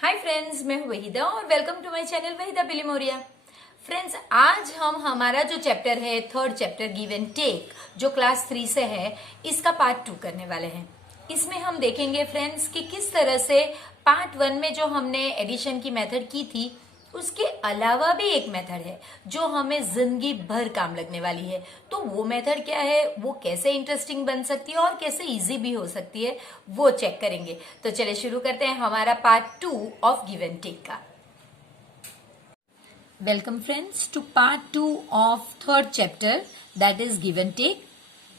Hi friends, मैं हूं वहीदा और welcome to my channel Waheeda Bilimoria. Friends, आज हम हमारा जो चैप्टर है third chapter give and take जो क्लास 3 से है, इसका पार्ट 2 करने वाले हैं। इसमें हम देखेंगे फ्रेंड्स कि किस तरह से पार्ट 1 में जो हमने एडिशन की मेथड की थी उसके अलावा भी एक मेथड है जो हमें जिंदगी भर काम लगने वाली है। तो वो मेथड क्या है, वो कैसे इंटरेस्टिंग बन सकती है और कैसे इजी भी हो सकती है, वो चेक करेंगे। तो चलिए शुरू करते हैं हमारा part 2 of give and take का। Welcome friends to part 2 of third chapter that is give and take.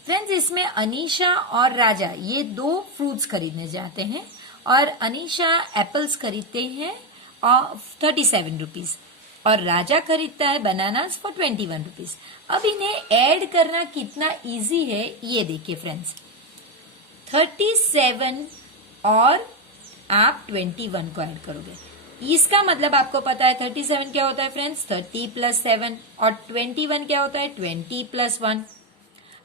Friends, इसमें अनीशा और राजा ये दो फ्रूट्स खरीदने जाते हैं और अनीशा एप्पल्स खरीदते हैं ऑफ 37 रुपीज और राजा खरीदता है बनानास फॉर 21 रुपीज। अब इन्हें ऐड करना कितना इजी है ये देखिए फ्रेंड्स। 37 और आप 21 को ऐड करोगे, इसका मतलब आपको पता है 37 क्या होता है फ्रेंड्स, 30 प्लस 7 और 21 क्या होता है 20 प्लस 1।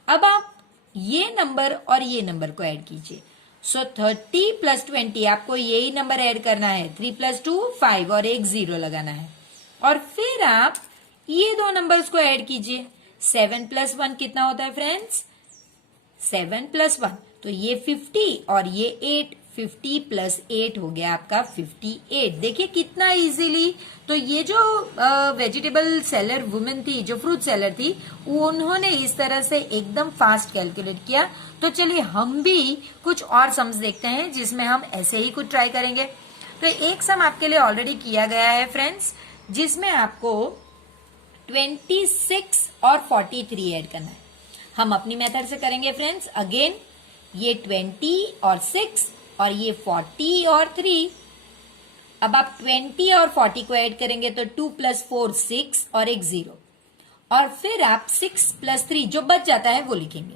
अब आप ये नंबर और ये नंबर को ऐड कीजिए। सो 30 प्लस 20 आपको यही नंबर ऐड करना है, 3 प्लस 2 5 और एक 0 लगाना है। और फिर आप ये दो नंबर्स को ऐड कीजिए। 7 प्लस 1 कितना होता है फ्रेंड्स, 7 प्लस 1 तो ये 50 और ये 8, 50 प्लस 8 हो गया आपका 58। देखिए कितना इजीली। तो ये जो वेजिटेबल सेलर वुमेन थी, जो फ्रूट सेलर थी, उन्होंने इस तरह से एकदम फास्ट कैलकुलेट किया। तो चलिए हम भी कुछ और सम्स देखते हैं जिसमें हम ऐसे ही कुछ ट्राई करेंगे। तो एक सम आपके लिए ऑलरेडी किया गया है फ्रेंड्स, जिसमें आपको 26 और 43 ऐड करना है। हम अपनी मेथड से करेंगे फ्रेंड्स। अगेन ये 20 और 6 और ये 40 और 3। अब आप 20 और 40 को ऐड करेंगे तो 2 प्लस 4 6 और एक 0 और फिर आप 6 प्लस 3 जो बच जाता है वो लिखेंगे।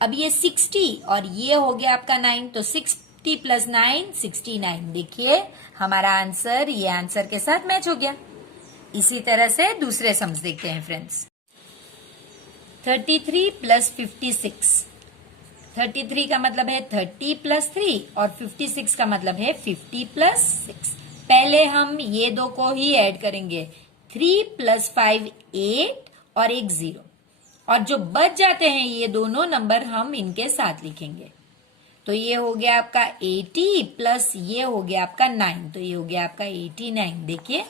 अब ये 60 और ये हो गया आपका 9 तो 60 प्लस 9 69। देखिए हमारा आंसर ये आंसर के साथ मैच हो गया। इसी तरह से दूसरे सम्स देखते हैं फ्रेंड्स। 33 प्लस 56, 33 का मतलब है 30 प्लस 3 और 56 का मतलब है 50 प्लस 6। पहले हम ये दो को ही ऐड करेंगे, 3 प्लस 5 8 और एक 0 और जो बच जाते हैं ये दोनों नंबर हम इनके साथ लिखेंगे। तो ये हो गया आपका 80 प्लस ये हो गया आपका 9 तो ये हो गया आपका 89। देखिए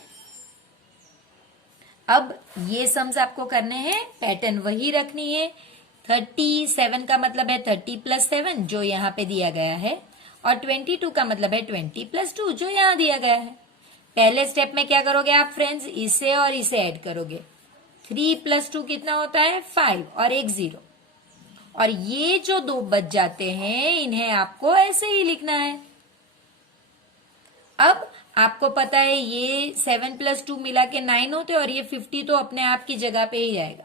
अब ये सम्स आपको करने हैं, पैटर्न वही रखनी है। 37 का मतलब है 30 प्लस 7 जो यहाँ पे दिया गया है और 22 का मतलब है 20 प्लस 2 जो यहाँ दिया गया है। पहले स्टेप में क्या करोगे आप फ्रेंड्स, इसे और इसे ऐड करोगे। 3 प्लस 2 कितना होता है 5 और एक 0 और ये जो दो बच जाते हैं इन्हें आपको ऐसे ही लिखना है। अब आपको पता है ये 7 प्लस 2 मिला के 9 होते और ये 50 तो अपने आप की जगह पे ही आएगा।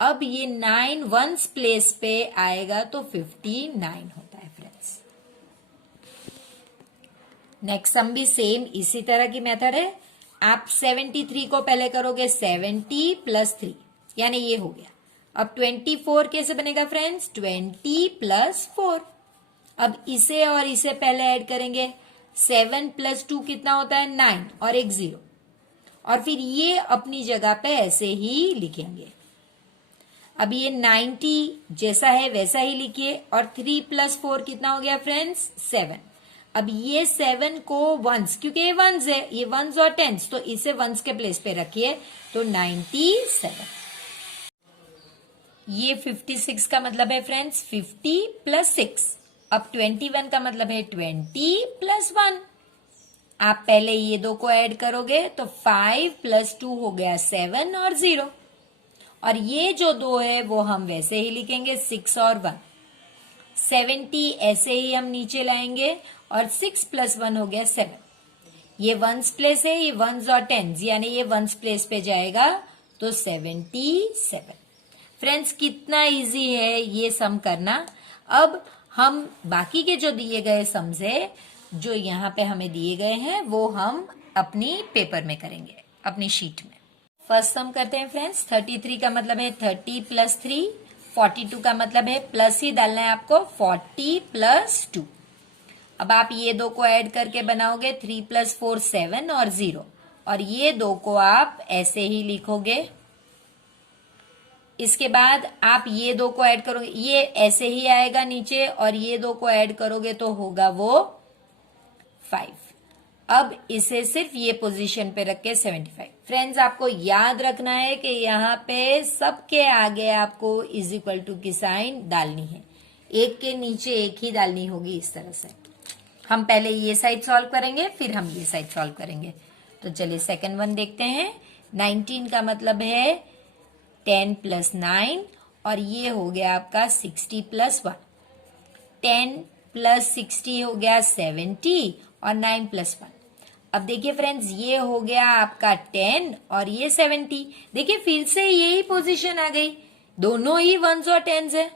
अब ये 9 वंस प्लेस पे आएगा तो 59 होता है फ्रेंड्स। नेक्स्ट सम भी सेम इसी तरह की मेथड है। आप 73 को पहले करोगे 70 प्लस 3 यानी ये हो गया। अब 24 कैसे बनेगा फ्रेंड्स, 20 प्लस 4। अब इसे और इसे पहले ऐड करेंगे। 7 प्लस 2 कितना होता है 9 और एक 0 और फिर ये अपनी जगह पे ऐसे ही लिखेंगे। अब ये 90 जैसा है वैसा ही लिखिए और 3 प्लस 4 कितना हो गया फ्रेंड्स 7। अब ये 7 को वंस, क्योंकि ये वंस है, ये वंस और टेंस तो इसे वंस के प्लेस पे रखिए तो 97। ये 56 का मतलब है फ्रेंड्स 50 प्लस 6। अब 21 का मतलब है 20 प्लस 1। आप पहले ये दो को ऐड करोगे तो 5 प्लस 2 हो गया 7 और 0 और ये जो दो है वो हम वैसे ही लिखेंगे 6 और 1। 70 ऐसे ही हम नीचे लाएंगे और 6 प्लस 1 हो गया 7। ये वंस प्लेस है, ये वंस और टेंस यानी ये वंस प्लेस पे जाएगा तो 77। फ्रेंड्स कितना इजी है ये सम करना। अब हम बाकी के जो दिए गए सम्स है जो यहाँ पे हमें दिए गए हैं वो हम अपनी पेपर में करेंगे, अपनी शीट में। फर्स्ट सम करते हैं फ्रेंड्स। 33 का मतलब है 30 प्लस 3, 42 का मतलब है प्लस ही डालना है आपको 40 प्लस 2 अब आप ये दो को ऐड करके बनाओगे 3 + 4 7 और 0, और ये दो को आप ऐसे ही लिखोगे। इसके बाद आप ये दो को ऐड करोगे, ये ऐसे ही आएगा नीचे, और ये दो को ऐड करोगे तो होगा वो 5। अब इसे सिर्फ ये पोजीशन पे रख के 75। फ्रेंड्स, आपको याद रखना है कि यहाँ पे सबके आगे आपको इज इक्वल टू की साइन डालनी है, एक के नीचे एक ही डालनी होगी। इस तरह से हम पहले ये साइड सॉल्व करेंगे, फिर हम ये साइड सॉल्व करेंगे। तो चलिए सेकंड वन देखते हैं। 19 का मतलब है 10 + 9, और ये हो गया आपका 60 + 1। 10 + 60 हो गया 70, और 9 + 1। अब देखिए फ्रेंड्स, ये हो गया आपका 10 और ये 70। देखिए फिर से यही पोजीशन आ गई, दोनों ही 1s और 10s है।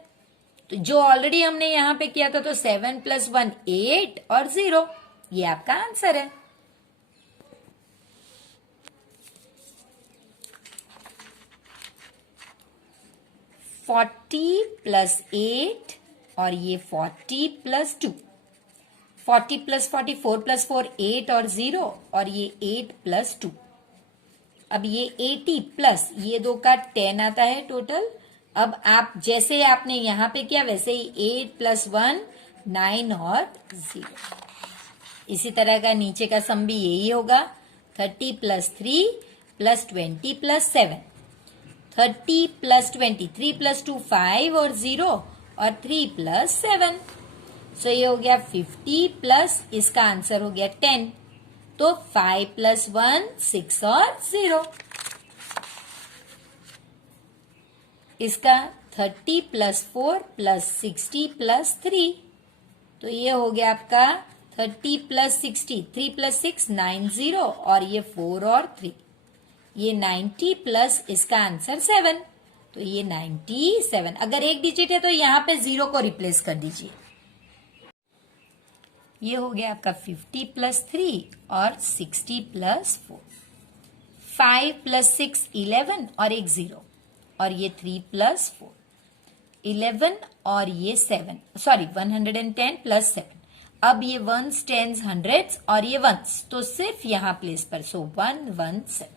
तो जो ऑलरेडी हमने यहां पे किया था, तो 7 + 1 8 और 0, ये आपका आंसर है। $40 + 8 और ये 40 + 2, 40 + 40 4 + 4 8 और 0, और ये 8 + 2। अब ये 80 प्लस ये दो का 10 आता है टोटल। अब आप जैसे आपने यहां पे किया वैसे ही 8 + 1 9 और 0। इसी तरह का नीचे का सम भी यही होगा। 30 + 3 + 20 + 7, 30 + 20 3 + 2 5 और 0, और 3 + 7। सो ये हो गया 50 प्लस इसका आंसर हो गया 10। तो 5 + 1 6 और 0। इसका 30 + 4 + 60 + 3, तो ये हो गया आपका 30 + 60 3 + 6 9 0, और ये 4 और 3, ये 90 प्लस इसका आंसर 7, तो ये 97। अगर एक डिजिट है तो यहां पे 0 को रिप्लेस कर दीजिए। ये हो गया आपका 50 + 3 और 60 + 4, 5 + 6 11 और एक 0, और ये 3 + 4 11 और ये 7, सॉरी 110 + 7। अब ये 1s 10s 100s और ये 1s, तो सिर्फ यहां प्लेस पर, सो 117।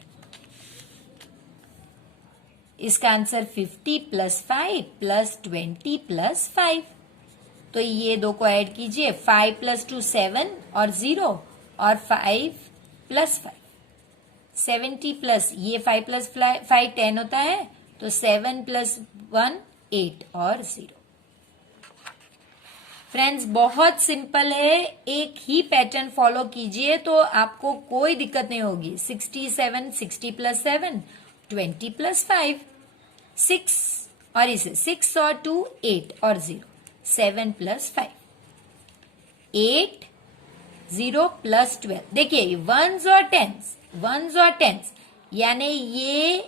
इसका आंसर 50 + 5 + 20 + 5। तो ये दो को ऐड कीजिए, 5 + 2 7 और 0, और 5 + 5 70 प्लस ये 5 + 5 10 होता है, तो 7 + 1 8 और 0। फ्रेंड्स, बहुत सिंपल है, एक ही पैटर्न फॉलो कीजिए तो आपको कोई दिक्कत नहीं होगी। 67 60 + 7 20 + 5 6, और इसे 6 और 2 8 और 0, 7 + 5 8 0 + 12। देखिए 1s और 10s, 1s और 10s, यानी ये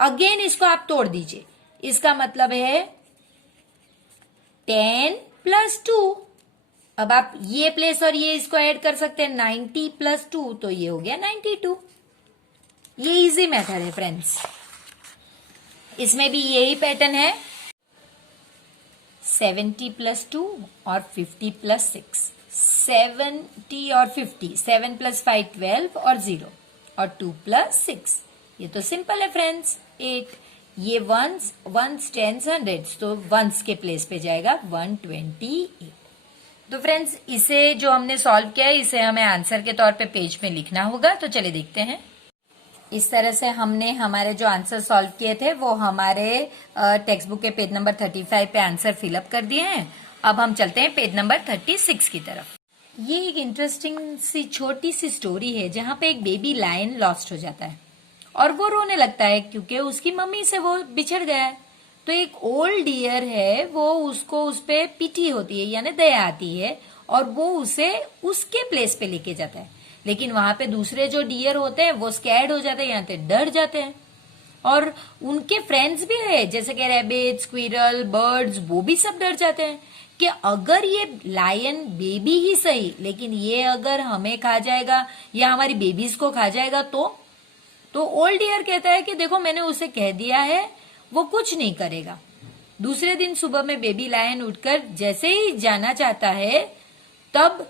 अगेन इसको आप तोड़ दीजिए। इसका मतलब है 10 + 2। अब आप ये प्लेस और ये इसको ऐड कर सकते हैं, 90 + 2, तो ये हो गया 92। ये इजी मेथड है फ्रेंड्स, इसमें भी यही पैटर्न है। 70 + 2 और 50 + 6, 70 और 50, 7 + 5 12 और 0, और 2 + 6। ये तो सिंपल है फ्रेंड्स। 8, ये 1s 10s 100s, तो 1s के प्लेस पे जाएगा 128। तो फ्रेंड्स, इसे जो हमने सॉल्व किया है इसे हमें आंसर के तौर पे पेज में लिखना होगा। तो चलिए देखते हैं। इस तरह से हमने हमारे जो आंसर सॉल्व किए थे वो हमारे टेक्स्ट बुक के पेज नंबर 35 पे आंसर फिलअप कर दिए हैं। अब हम चलते हैं पेज नंबर 36 की तरफ। ये एक इंटरेस्टिंग सी छोटी सी स्टोरी है जहां पे एक बेबी लायन लॉस्ट हो जाता है और वो रोने लगता है क्योंकि उसकी मम्मी से वो बिछड़ गया है। तो एक ओल्ड डियर है, वो उसको उस पे पिटी होती है यानी दया आती है और वो उसे उसके प्लेस पे लेके जाता है। लेकिन वहां पे दूसरे जो डियर होते हैं वो स्कैर्ड हो जाते हैं, यहाँ पे डर जाते हैं। और उनके फ्रेंड्स भी है जैसे कि रैबिट, स्क्विरल, बर्ड्स, वो भी सब डर जाते हैं कि अगर ये लायन बेबी ही सही, लेकिन ये अगर हमें खा जाएगा या हमारी बेबीज को खा जाएगा तो ओल्ड डियर कहता है कि देखो मैंने उसे कह दिया है, वो कुछ नहीं करेगा। दूसरे दिन सुबह में बेबी लायन उठकर जैसे ही जाना चाहता है तब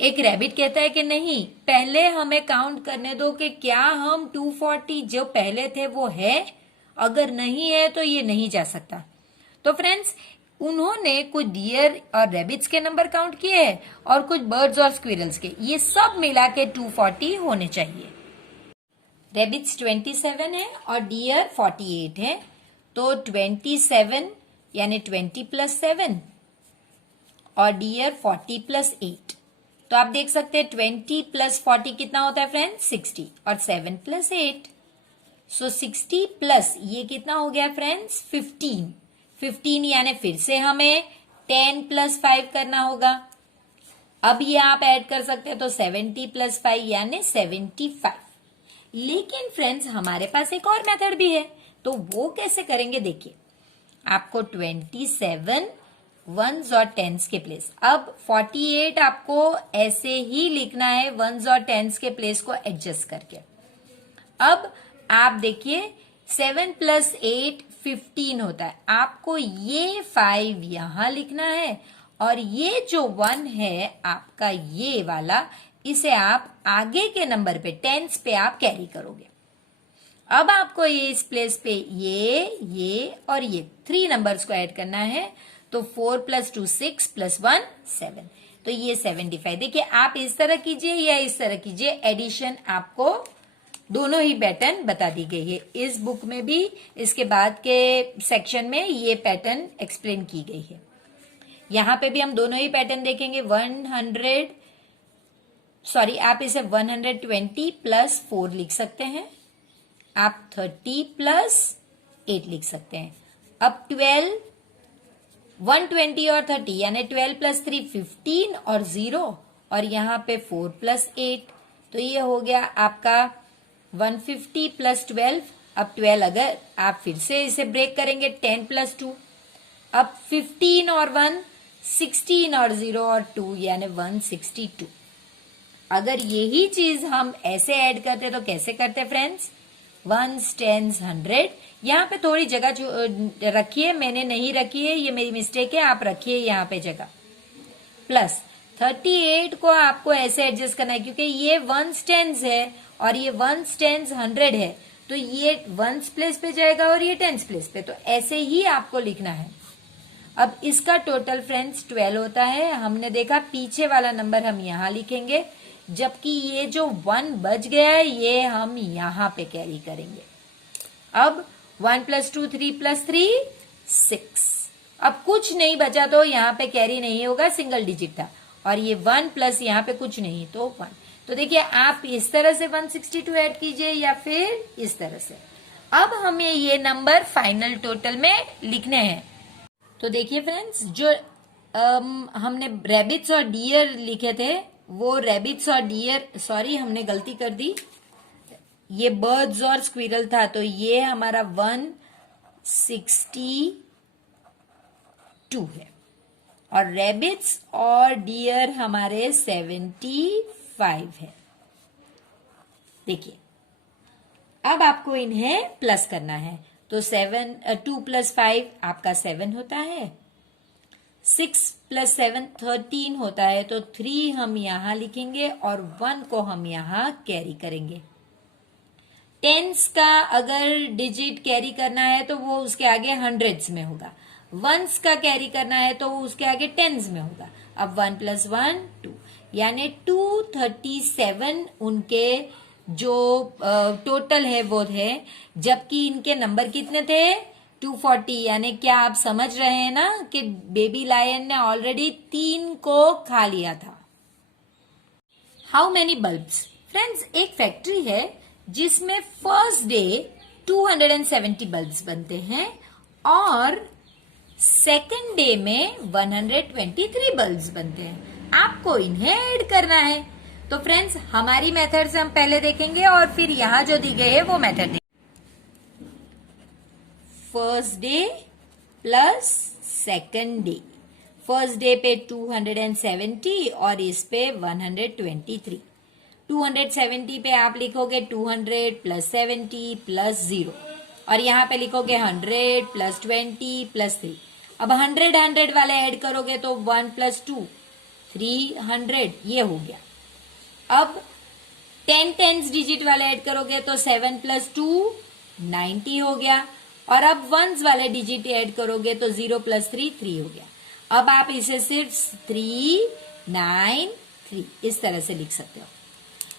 एक रैबिट कहता है कि नहीं, पहले हमें काउंट करने दो कि क्या हम 240 जो पहले थे वो है, अगर नहीं है तो ये नहीं जा सकता। तो फ्रेंड्स, उन्होंने कुछ डियर और रैबिट्स के नंबर काउंट किए हैं और कुछ बर्ड्स और स्क्विरल्स के, ये सब मिला के 240 होने चाहिए। रैबिट्स 27 है और डियर 48 है, तो 27 यानी 20 प्लस 7 और डियर 40 प्लस 8। तो आप देख सकते हैं 20 प्लस 40 कितना होता है फ्रेंड्स, 60, और 7 प्लस 8, सो 60 प्लस ये कितना हो गया फ्रेंड्स, 15 यानी फिर से हमें 10 प्लस 5 करना होगा। अब ये आप ऐड कर सकते हैं, तो 70 प्लस 5 यानी 75। लेकिन फ्रेंड्स, हमारे पास एक और मेथड भी है, तो वो कैसे करेंगे देखिए। आपको 27 वंस और टेंस के प्लेस, अब 48 आपको ऐसे ही लिखना है वंस और टेंस के प्लेस को एडजस्ट करके। अब आप देखिए 7 प्लस 8 15 होता है, आपको ये 5 यहां लिखना है और ये जो 1 है आपका ये वाला, इसे आप आगे के नंबर पे टेंस पे आप कैरी करोगे। अब आपको ये इस प्लेस पे ये और ये 3 नंबर्स को ऐड करना है, तो 4 प्लस 2 6 प्लस 1 7, तो ये 75। देखिए आप इस तरह कीजिए या इस तरह कीजिए, एडिशन आपको दोनों ही पैटर्न बता दी गई है इस बुक में भी, इसके बाद के सेक्शन में ये पैटर्न एक्सप्लेन की गई है। यहां पे भी हम दोनों ही पैटर्न देखेंगे। आप इसे 120 प्लस 4 लिख सकते हैं, आप 30 प्लस 8 लिख सकते हैं। अब 12, 120 और 30 यानी 12 प्लस 3 15 और 0, और यहाँ पे 4 प्लस 8, तो ये हो गया आपका 150 प्लस 12। अब 12 अगर आप फिर से इसे ब्रेक करेंगे 10 प्लस 2, अब 15 और 1 16 और 0 और 2 यानी 162। अगर यही चीज हम ऐसे ऐड करते तो कैसे करते फ्रेंड्स, 1s 10s 100। यहाँ पे थोड़ी जगह रखिए, मैंने नहीं रखी है, ये मेरी मिस्टेक है, आप रखिए यहाँ पे जगह। प्लस 38 को आपको ऐसे एडजस्ट करना है क्योंकि ये 1s 10s है और ये 1s 10s 100 है, तो ये 1s प्लेस पे जाएगा और ये 10s प्लेस पे, तो ऐसे ही आपको लिखना है। अब इसका टोटल फ्रेंड्स 12 होता है। हमने देखा पीछे वाला नंबर हम यहाँ लिखेंगे, जबकि ये जो 1 बच गया है ये हम यहां पे कैरी करेंगे। अब 1 प्लस 2 3 प्लस 3 6, अब कुछ नहीं बचा तो यहाँ पे कैरी नहीं होगा, सिंगल डिजिट था, और ये 1 प्लस यहाँ पे कुछ नहीं तो 1। तो देखिए आप इस तरह से 162 ऐड कीजिए या फिर इस तरह से। अब हमें ये नंबर फाइनल टोटल में लिखने हैं। तो देखिए फ्रेंड्स, जो हमने रैबिट्स और डियर लिखे थे, वो रैबिट्स और डियर, सॉरी हमने गलती कर दी, ये बर्ड्स और स्क्विरल था, तो ये हमारा 162 है, और रैबिट्स और डियर हमारे 75 है। देखिए अब आपको इन्हें प्लस करना है, तो 2 प्लस 5 आपका 7 होता है, 6 प्लस 7 13 होता है, तो 3 हम यहां लिखेंगे और 1 को हम यहां कैरी करेंगे। टेंस का अगर डिजिट कैरी करना है तो वो उसके आगे हंड्रेड्स में होगा, वंस का कैरी करना है तो वो उसके आगे टेंस में होगा। अब 1 प्लस 1 2 यानी 237 उनके जो टोटल है वो है, जबकि इनके नंबर कितने थे 240। यानी क्या आप समझ रहे हैं ना कि बेबी लायन ने ऑलरेडी 3 को खा लिया था। हाउ मेनी बल्ब्स, फ्रेंड्स एक फैक्ट्री है जिसमें फर्स्ट डे 270 बल्ब्स बनते हैं और सेकंड डे में 123 बल्ब्स बनते हैं। आपको इन्हें ऐड करना है। तो फ्रेंड्स हमारी मेथड से हम पहले देखेंगे और फिर यहां जो दी गई है वो मेथड देखेंगे। First debt plus second day, first day पे 270 और इस पे 123। 270 पे आप लिखोगे 200 प्लस 70 प्लस 0 और यहाँ पे लिखोगे 100 प्लस 20 प्लस 3। अब 100 वाले ऐड करोगे तो 1 प्लस 2 300 ये हो गया। अब 10 टेंस डिजिट वाले ऐड करोगे तो 7 + 2 90 हो गया। और अब वंस वाले डिजिट ऐड करोगे तो 0 + 3 3 हो गया। अब आप इसे सिर्फ 393 इस तरह से लिख सकते हो।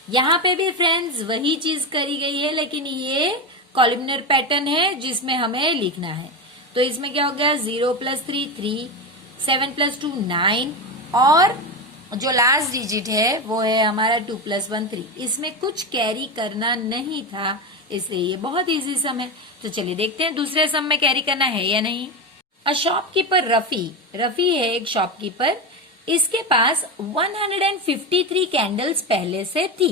यहाँ पे भी फ्रेंड्स वही चीज करी गई है, लेकिन ये कॉलमनर पैटर्न है जिसमें हमें लिखना है। तो इसमें क्या हो गया, 0 + 3 3, 7 + 2 9, और जो लास्ट डिजिट है वो है हमारा 2 + 1 3। इसमें कुछ कैरी करना नहीं था, इसलिए ये बहुत इजी सम है। तो चलिए देखते हैं दूसरे सम में कैरी करना है या नहीं। अ शॉपकीपर रफी है एक शॉपकीपर, इसके पास 153 कैंडल्स पहले से थी।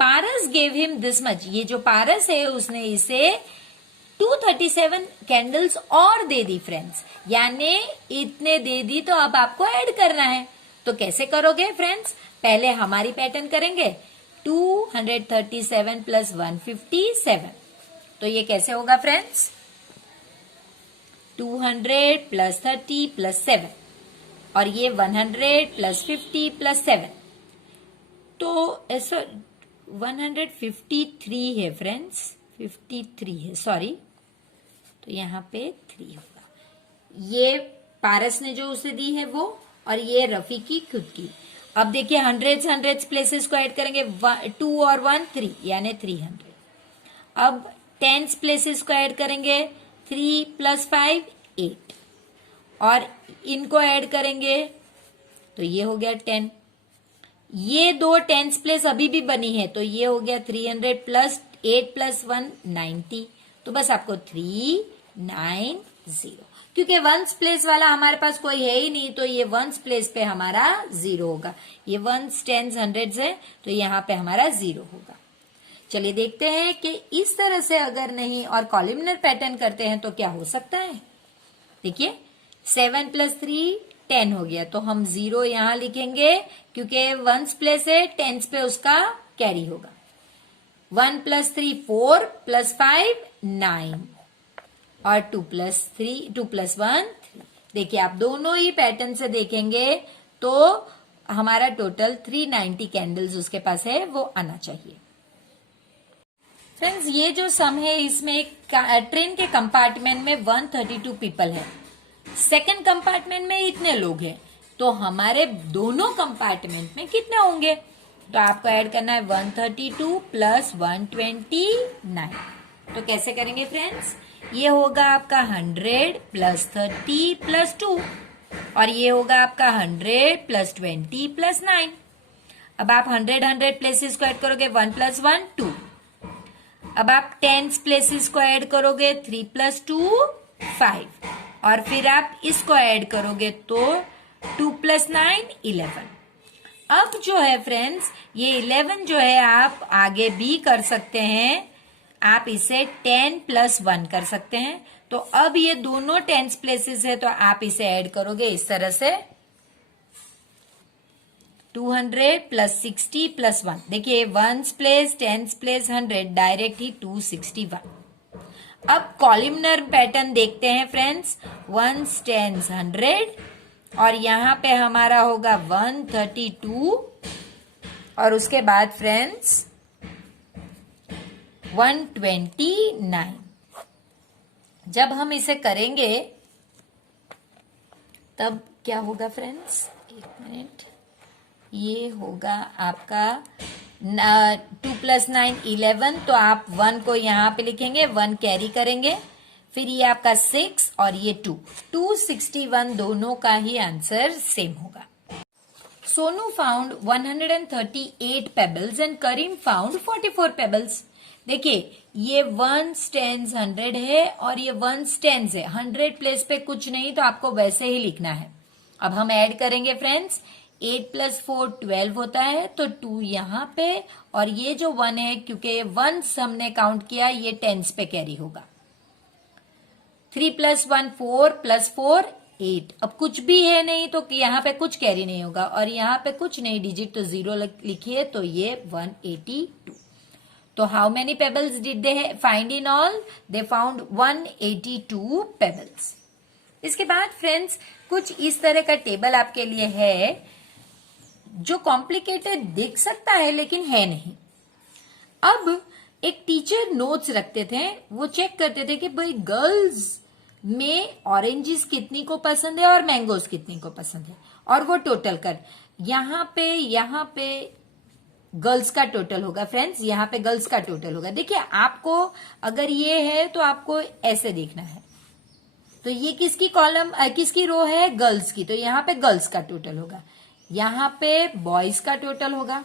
पारस गेव हिम दिस मच, ये जो पारस है उसने इसे 237 कैंडल्स और दे दी फ्रेंड्स, यानी इतने दे दी। तो अब आपको ऐड करना है, तो कैसे करोगे फ्रेंड्स, पहले हमारी पैटर्न करेंगे 237 + 157। तो ये कैसे होगा फ्रेंड्स, 200 + 30 + 7, और ये 100 + 50 + 7। तो ऐसा 153 है फ्रेंड्स, 53 है सॉरी, तो यहाँ पे 3 होगा। ये पारस ने जो उसे दी है वो, और ये रफी की खुद की। अब देखिए हंड्रेड्स प्लेसेस को ऐड करेंगे, 2 और 1 3 यानी 300। अब टेंस प्लेसेस को ऐड करेंगे, 3 + 5 8, और इनको ऐड करेंगे तो ये हो गया 10। ये दो टेंस प्लेस अभी भी बनी है, तो ये हो गया 300 + 8 + 1 90। तो बस आपको 390, क्योंकि वंस प्लेस वाला हमारे पास कोई है ही नहीं, तो ये वंस प्लेस पे हमारा 0 होगा। ये वंस टेंस हंड्रेड्स है, तो यहाँ पे हमारा 0 होगा। चलिए देखते हैं कि इस तरह से अगर नहीं और कॉलमनर पैटर्न करते हैं तो क्या हो सकता है। देखिए 7 + 3 10 हो गया, तो हम 0 यहां लिखेंगे क्योंकि वंस प्लेस है, टेंस पे उसका कैरी होगा। 1 + 3 4 + 5 9, और 2 + 1 3। देखिए आप दोनों ही पैटर्न से देखेंगे तो हमारा टोटल 390 कैंडल्स उसके पास है, वो आना चाहिए। फ्रेंड्स ये जो सम है इसमें एक ट्रेन के कंपार्टमेंट में 132 पीपल है, सेकंड कंपार्टमेंट में इतने लोग हैं, तो हमारे दोनों कंपार्टमेंट में कितने होंगे। तो आपको ऐड करना है 132 + 129। तो कैसे करेंगे फ्रेंड्स, ये होगा आपका 100 + 30 + 2, और ये होगा आपका 100 + 20 + 9। अब आप 100 प्लेसेस को ऐड करोगे, 1 + 1 2। अब आप 10 प्लेसेस को ऐड करोगे, 3 + 2 5, और फिर आप इसको ऐड करोगे तो 2 + 9 11। अब जो है फ्रेंड्स ये 11 जो है आप आगे भी कर सकते हैं, आप इसे 10 + 1 कर सकते हैं। तो अब ये दोनों 10 प्लेसेस है, तो आप इसे ऐड करोगे इस तरह से 200 + 60 + 1। देखिए 1 प्लेस 10 प्लेस 100 डायरेक्ट ही 261। अब कॉलमनर पैटर्न देखते हैं फ्रेंड्स, 1 10 100, और यहां पे हमारा होगा 132, और उसके बाद फ्रेंड्स 129। जब हम इसे करेंगे तब क्या होगा फ्रेंड्स, एक मिनट, ये होगा आपका 2 + 9 11, तो आप 1 को यहाँ पे लिखेंगे, 1 कैरी करेंगे, फिर ये आपका 6 और ये 261, दोनों का ही आंसर सेम होगा। Sonu found 138 pebbles and Karim found 44 pebbles. देखिए ये 1 10 100 है और ये 1 10 है, 100 प्लेस पे कुछ नहीं, तो आपको वैसे ही लिखना है। अब हम ऐड करेंगे फ्रेंड्स, 8 + 4 12 होता है, तो 2 यहाँ पे, और ये जो 1 है क्योंकि 1 हमने काउंट किया, ये टेंस पे कैरी होगा। 3 + 1 4 + 4 8। अब कुछ भी है नहीं तो यहाँ पे कुछ कैरी नहीं होगा, और यहाँ पे कुछ नहीं डिजिट, तो 0 लिखिए, तो ये 182। तो how many pebbles did they find in all, they found 182 pebbles. इसके बाद फ्रेंड्स कुछ इस तरह का टेबल आपके लिए है जो कॉम्प्लिकेटेड दिख सकता है लेकिन है नहीं। अब एक टीचर नोट्स रखते थे, वो चेक करते थे कि भाई गर्ल्स में ऑरेंजेस कितनी को पसंद है और मैंगोज कितनी को पसंद है, और वो टोटल कर यहाँ पे गर्ल्स का टोटल होगा फ्रेंड्स, यहाँ पे गर्ल्स का टोटल होगा। देखिए आपको अगर ये है तो आपको ऐसे देखना है, तो ये किसकी कॉलम किसकी रो है, गर्ल्स की, तो यहाँ पे गर्ल्स का टोटल होगा, यहाँ पे बॉयज का टोटल होगा,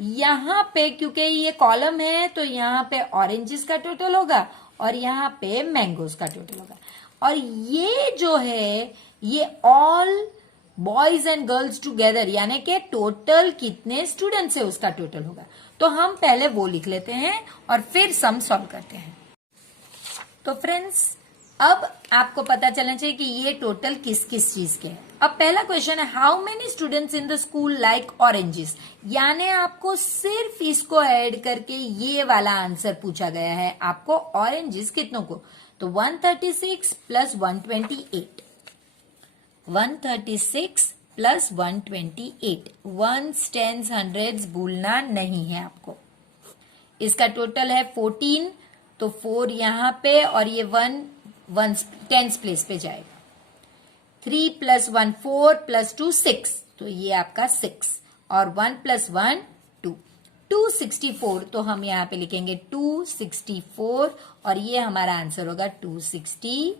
यहाँ पे क्योंकि ये कॉलम है तो यहाँ पे ऑरेंजेस का टोटल होगा और यहाँ पे मैंगोज का टोटल होगा, और ये जो है ये all boys and girls together यानी कि टोटल कितने स्टूडेंट्स है उसका टोटल होगा। तो हम पहले वो लिख लेते हैं और फिर सम सॉल्व करते हैं। तो फ्रेंड्स अब आपको पता चलना चाहिए कि ये टोटल किस किस चीज के है। अब पहला क्वेश्चन है how many students in the school like oranges, यानी आपको सिर्फ इसको ऐड करके ये वाला आंसर पूछा गया है, आपको ऑरेंजेस कितनों को, तो 136 plus 128, 136 plus 128, ones tens hundreds भूलना नहीं है आपको। इसका टोटल है 14, तो 4 यहाँ पे और ये 1 टेंस प्लेस पे जाएगा। 3 प्लस 1 4 प्लस 2 6, तो ये आपका 6, और 1 प्लस 1 2, 264, तो हम यहाँ पे लिखेंगे 264 और ये हमारा आंसर होगा 264।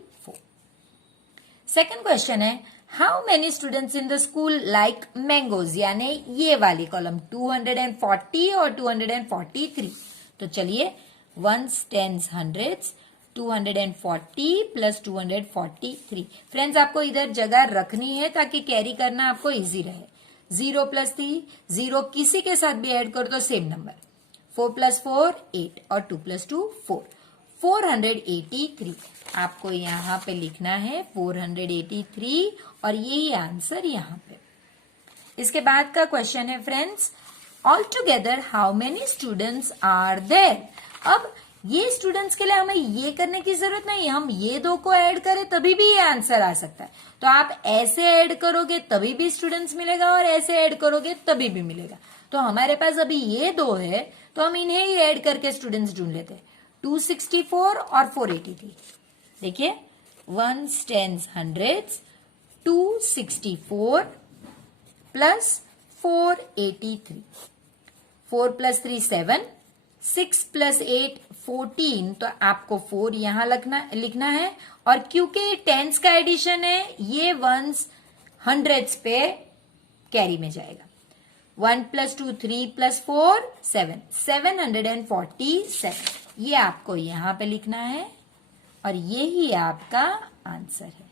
सेकंड क्वेश्चन है how many students in the school like mangoes, यानी ये वाली कॉलम 240 और 243। तो चलिए ones tens hundreds 240 plus 243। Friends आपको इधर जगह रखनी है ताकि कैरी करना आपको इजी रहे। 0 प्लस 3, 0 किसी के साथ भी ऐड करो तो सेम नंबर, 4 प्लस 4 8 और 2 प्लस 2 4, 483। आपको यहाँ पे लिखना है 483 और यही आंसर यहाँ पे। इसके बाद का क्वेश्चन है friends all together how many students are there. अब ये स्टूडेंट्स के लिए हमें ये करने की जरूरत नहीं, हम ये दो को ऐड करें तभी भी ये आंसर आ सकता है। तो आप ऐसे ऐड करोगे तभी भी स्टूडेंट्स मिलेगा और ऐसे ऐड करोगे तभी भी मिलेगा। तो हमारे पास अभी ये दो है तो हम इन्हें ही ऐड करके स्टूडेंट्स ढूंढ लेते हैं, 264 और 483। देखिए 1 tense hundreds 264 plus 483, 4 plus 3 7, 6 plus 8 14, तो आपको 4 यहां लिखना है, और क्योंकि टेंस का एडिशन है ये वंस हंड्रेड्स पे कैरी में जाएगा। 1 प्लस 2 3 प्लस 4 7, 747, ये आपको यहां पे लिखना है और ये ही आपका आंसर है।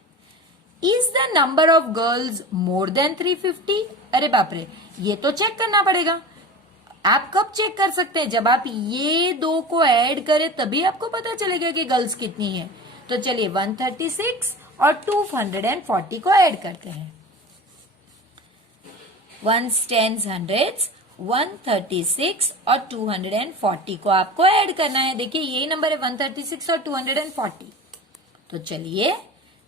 Is the number of girls more than 350? अरे बाप रे, ये तो चेक करना पड़ेगा। आप कब चेक कर सकते हैं? जब आप ये दो को ऐड करें तभी आपको पता चलेगा कि गर्ल्स कितनी है। तो चलिए 136 और 240 को ऐड करते हैं। 1 टेंस हंड्रेड्स 136 और 240 को आपको ऐड करना है। देखिए यही नंबर है 136 और 240। तो चलिए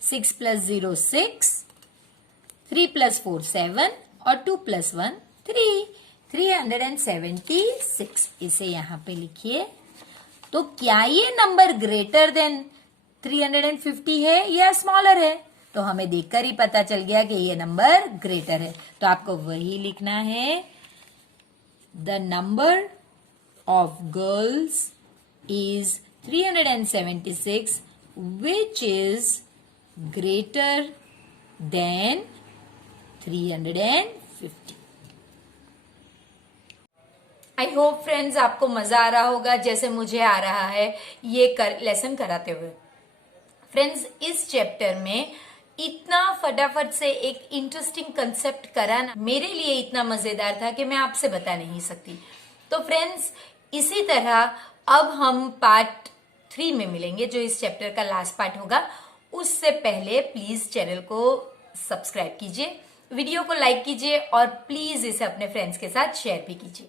6 प्लस 0 6, 3 प्लस 4 7 और 2 प्लस 1 3, 376। इसे यहां पे लिखिए। तो क्या ये नंबर ग्रेटर देन 350 है या स्मॉलर है? तो हमें देखकर ही पता चल गया कि ये नंबर ग्रेटर है। तो आपको वही लिखना है, the number of girls is 376 which is greater than 350। I hope friends आपको मजा आ रहा होगा जैसे मुझे आ रहा है ये लेसन कराते हुए। फ्रेंड्स इस चैप्टर में इतना फटाफट से एक इंटरेस्टिंग कंसेप्ट कराना मेरे लिए इतना मजेदार था कि मैं आपसे बता नहीं सकती। तो फ्रेंड्स इसी तरह अब हम पार्ट 3 में मिलेंगे जो इस चैप्टर का लास्ट पार्ट होगा। उससे पहले प्लीज चैनल को सब्सक्राइब कीजिए, वीडियो को लाइक कीजिए और प्लीज इसे अपने फ्रेंड्स के साथ शेयर भी कीजिए।